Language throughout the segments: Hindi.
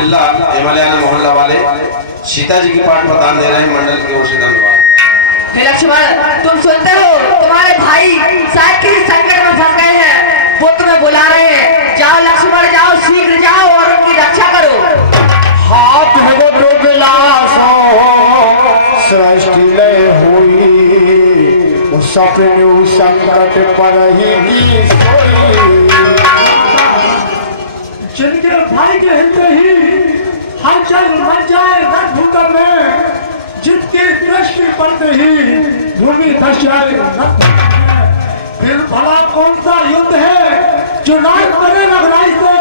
बिल्ला हिमालयन मोहल्ला वाले सीता जी की पाठ प्रदान दे रहे हैं मंडल की ओर से। धन्यवाद। हे लक्ष्मण, तुम सुनते हो तुम्हारे भाई शायद किसी संकट में फंस गए हैं, वो तुम्हें बुला रहे हैं। जाओ लक्ष्मण, जाओ, शीघ्र जाओ और उनकी रक्षा करो। हाथ भगो बिलासो सृष्टि लय हुई, सपनु संकट पर ही सोई। जिनके भाई के हिलते ही हलचल मच जाए रण भूतल में, जिसके दृष्टि पड़ते ही भूमि धस जाए, फिर भला कौन सा युद्ध है जो नाश करे रघुराई से?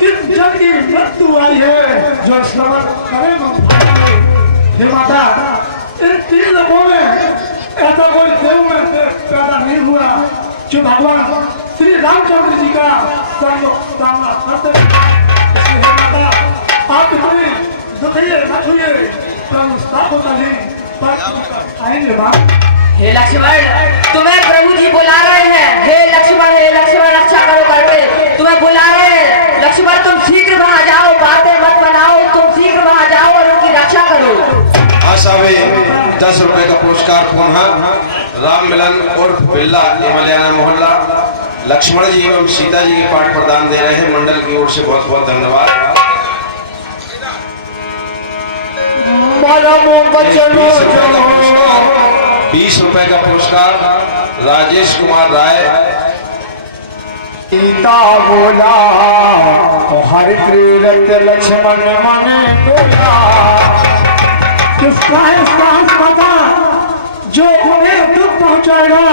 किस जन की मृत्यु आई है जो श्रवण करे भाई? हे माता, इन तीन लोगों में ऐसा कोई देव में पैदा नहीं हुआ जो भगवान श्री रामचंद्र जी का सामना करते। इसलिए हे माता, आप इतनी दुखिए मत होइए, प्रभु साफ होता नहीं आएंगे माँ। हे लक्ष्मण, तुम्हें प्रभु जी बुला रहे हैं। हे लक्ष्मण, रक्षा करो करके तुम्हें बुला रहे हैं। लक्ष्मण, तुम शीघ्र वहां जाओ, बातें मत बनाओ, तुम शीघ्र वहां जाओ और उनकी रक्षा करो। आसावे 10 रुपए का पुरस्कार पुनः राम मिलन उर्फ बिल्ला हिमालयन मोहल्ला लक्ष्मण जी एवं सीता जी की पाठ प्रदान दे रहे हैं मंडल की ओर से। बहुत बहुत धन्यवाद। 20 रुपए का पुरस्कार राजेश कुमार राय। सीता बोला तो हर प्रेरत लक्ष्मण मन बोला, किसका है साहस पता जो उन्हें दुख पहुंचाएगा?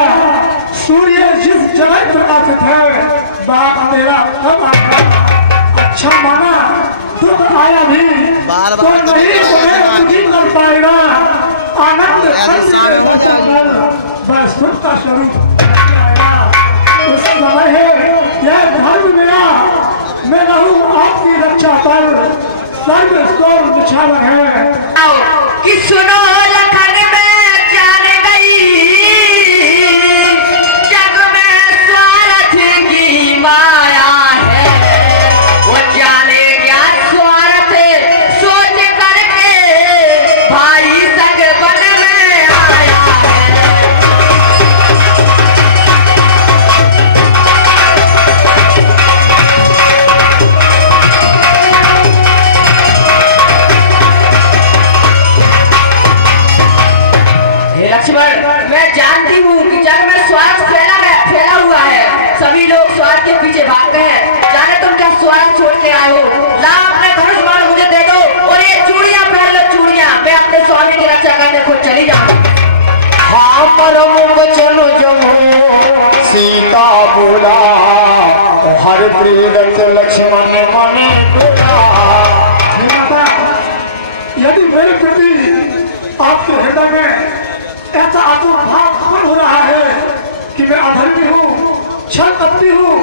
सूर्य जिस जगह प्रकाशित है वह अंधेरा कब आएगा? अच्छा माना दुख आया भी तो नहीं उन्हें दुखी कर पाएगा। आनंद बस सुख का स्वरूप उस समय है यह धर्म मेरा, मैं रहूं आपकी रक्षा पर, सर्व स्कोर निछावर है। कि सुनो लखन में जान गई, जग में स्वार्थ की माया है, वो जाने क्या स्वार्थ सोच करके भाई संग वन में आया है। लक्ष्मण, मैं जानती हूँ कि जग में स्वार्थ फैला हुआ है, सभी लोग स्वार्थ के पीछे भागते हैं। जाने तुम क्या स्वार्थ छोड़ के आए हो? लाओ अपने धनुष बाण मुझे दे दो और ये चूड़ियां पहन लो, चूड़ियां। मैं अपने स्वामी की रक्षा करने खुद चली जाऊँ। हाँ परम वचन जमो सीता बोला, हर प्रेरत लक्ष्मण मन बोला। यदि मेरे प्रति आपके हृदय में ऐसा आतुर भाव उत्पन्न हो रहा है कि मैं अधर्मी हूँ, छल कपटी हूँ,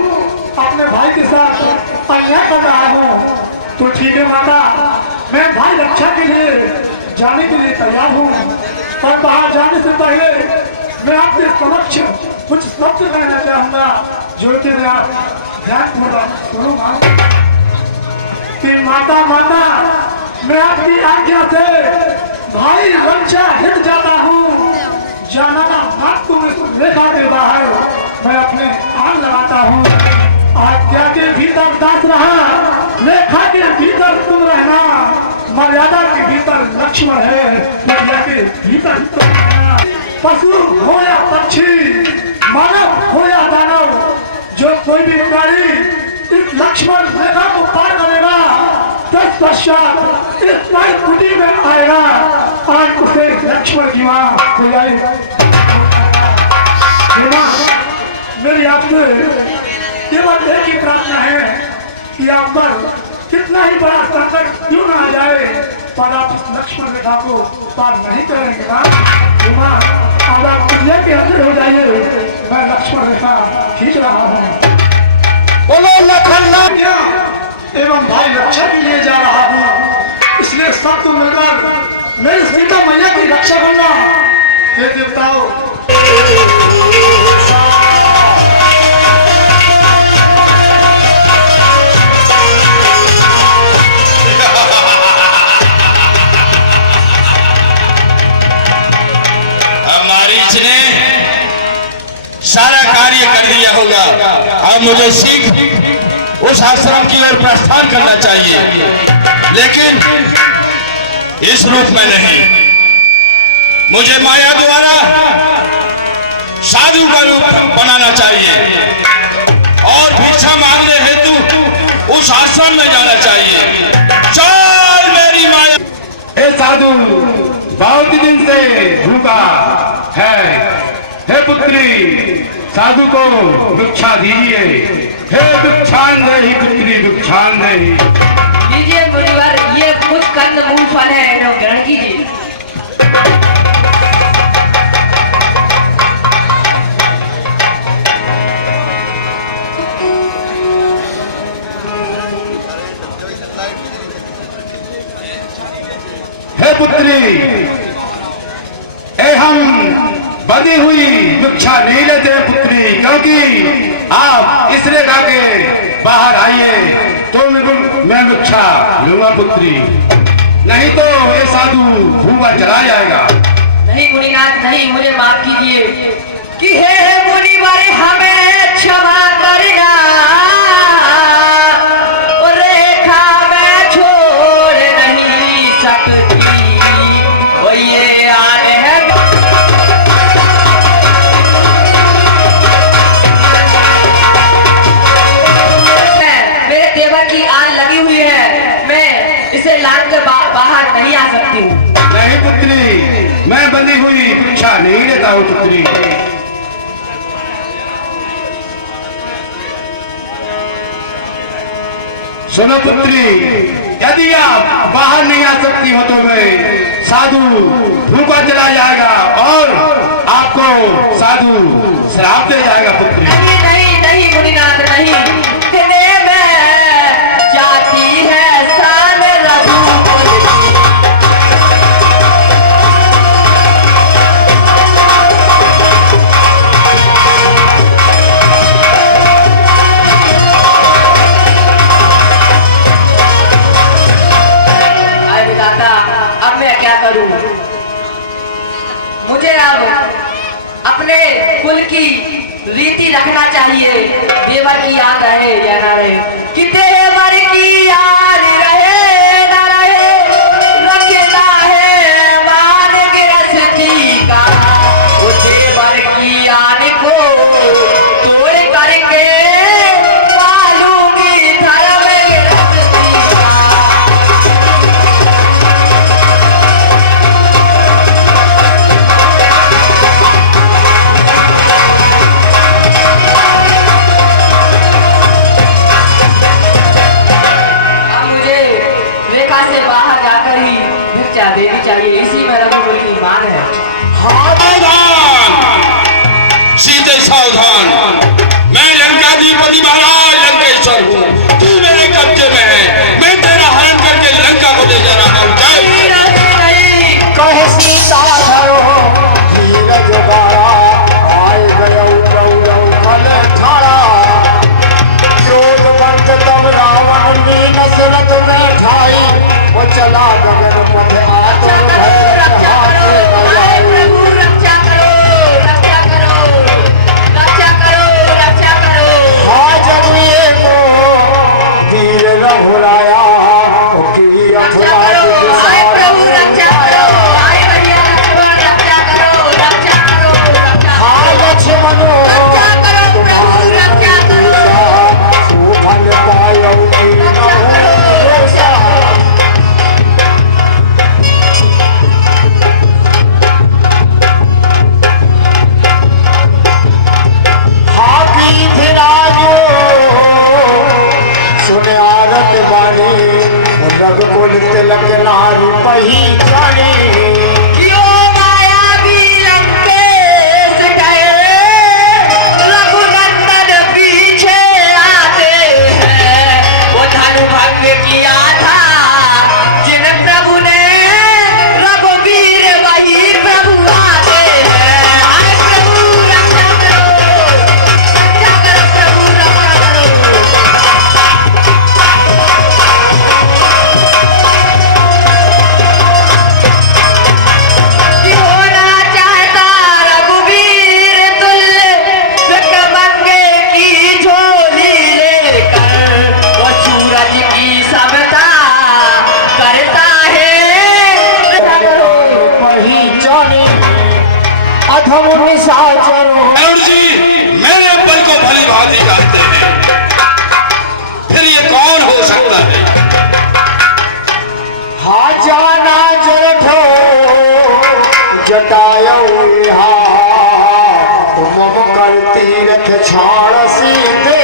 अपने भाई के साथ अन्याय कर रहा हूँ, तो ठीक है माता, मैं भाई रक्षा के लिए जाने के लिए तैयार हूँ। पर बाहर जाने से पहले मैं आपके समक्ष कुछ शब्द कहना चाहूँगा, जो कि मैं आप ध्यानपूर्वक सुनो माँ। कि माता मैं आपकी आज्ञा से भाई रक्षा हित जाता हूँ, जाना मत तुम रेखा के बाहर, मैं अपने आन लगाता हूँ। आज्ञा के भीतर दास रहा, रेखा के भीतर तुम रहना, मर्यादा के भीतर लक्ष्मण है, मर्यादा के भीतर तुम रहना। पशु हो या पक्षी, मानव हो या दानव, जो कोई भी प्राणी इस लक्ष्मण रेखा को पार करेगा, तत्पश्चात इस नई कुटी में आएगा, आज उसे लक्ष्मण की मां हो जाएगी। मेरी आपसे केवल एक ही प्रार्थना है कि आप पर कितना ही बड़ा संकट क्यों ना आ जाए, पर आप इस लक्ष्मण रेखा को पार नहीं करेंगे ना। अब आप दुनिया के अंदर हो जाइए, मैं लक्ष्मण रेखा खींच रहा हूँ। बोलो लखन एवं भाई रक्षा के लिए जा रहा हूँ, इसलिए सब तुम मिलकर मेरी सीता मैया की रक्षा करना। हे देवताओं, सारा कार्य कर दिया होगा। अब मुझे सीख उस आश्रम की ओर प्रस्थान करना चाहिए, लेकिन इस रूप में नहीं। मुझे माया द्वारा साधु का रूप बनाना चाहिए और भिक्षा मांगने हेतु उस आश्रम में जाना चाहिए। चल मेरी माया। हे साधु, बहुत दिन से भूखा है। हे पुत्री, साधु को भिक्षा दीजिए। हे भिक्षान देहि पुत्री, भिक्षान देहि। लीजिए मुनिवर, ये कुछ कंद मूल फल है, इन्हें ग्रहण कीजिए। हे पुत्री, हम बंधी हुई भिक्षा नहीं लेते पुत्री, क्योंकि आप इस रेखा के बाहर आइए तो मैं भिक्षा लूंगा पुत्री, नहीं तो ये साधु भूखा चला जाएगा। नहीं मुनिनाथ नहीं, मुझे माफ कीजिए कि हे मुनिवर हमें क्षमा करना, और रेखा में छोड़ नहीं सकती, और ये आने है मेरे देवर की आग लगी हुई है, मैं इसे लाद कर बाहर नहीं आ सकती हूँ। नहीं पुत्री, मैं बंधी हुई भिक्षा नहीं लेता हूँ पुत्री। सुनो पुत्री, यदि आप बाहर नहीं आ सकती हो तो मैं साधु भूखा चला जाएगा और आपको साधु श्राप दे जाएगा पुत्री। नहीं नहीं नहीं मुनिनाथ नहीं, इतने में जाती है शान रघुकुल की। हाय विधाता, अब मैं क्या करूं? मुझे अब अपने कुल की रीति रखना चाहिए। देवर की याद रहे या ना रहे, कि देवर की याद रहे ना रहे, रखना है मान गिरस्ती का। वो देवर की याद को तोड़ करके पालूंगी धर्म गिरस्ती का। जाने अधम निशाचरों। अरुण जी मेरे बल को भली भांति जानते हैं, फिर ये कौन हो सकता है? हाँ जाना जरठो जटायो मम करती रख छाड़ सीधे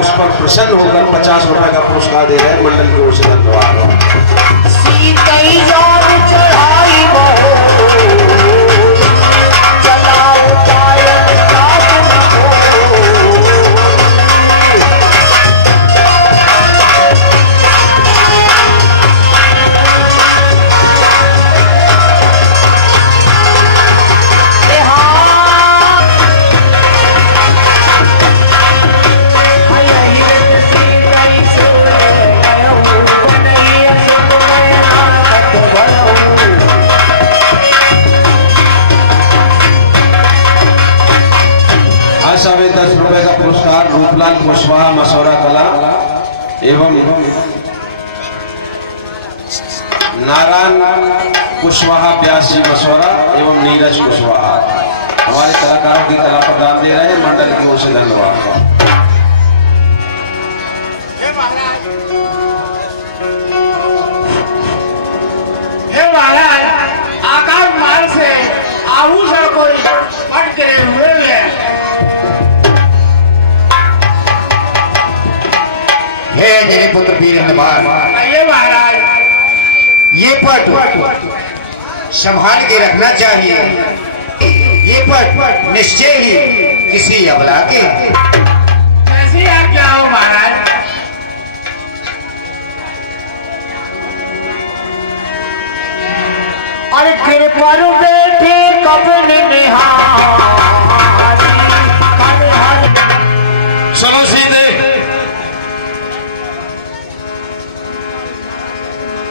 उस पर प्रसन्न होकर 50 रुपए का पुरस्कार दे रहे हैं मंडल की ओर से। धन्यवाद। सीतई जान चढ़ाई बहो चलाओ पायल काज न हो। आशावे 10 रुपए का पुरस्कार रूपलाल कुशवाहा मसौरा कला एवं नारायण कुशवाहा व्यास जी मसौरा एवं नीरज कुशवाहा हमारे कलाकारों की कला प्रदान दे रहे हैं मंडल की ओर से। धन्यवाद। हे महाराज आकाश मार्ग से आभूषण कोई पट गिरे हुए हैं। हे मेरे पुत्र वीरेंद्र, ये महाराज ये पट संभाल के रखना चाहिए। ये पट निश्चय ही किसी अबला के। ऐसी आज्ञा हो महाराज। अरे कृपा बैठे कबन सुनो सीधे,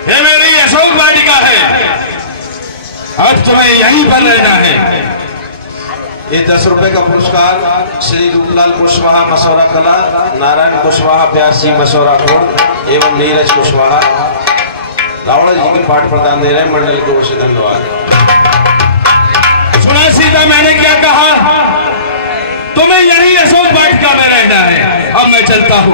ये मेरी अशोक वाटिका है, अब तुम्हें यहीं पर रहना है। ये 10 रुपए का पुरस्कार श्री रूपलाल कुशवाहा मसौरा कला, नारायण कुशवाहा व्यास जी मसौरा कोट एवं नीरज कुशवाहा रावण जी के पाठ प्रदान दे रहे हैं मंडल की ओर से। धन्यवाद। सुना सीता, मैंने क्या कहा? तुम्हें यही अशोक वाटिका में रहना है। अब मैं चलता हूँ।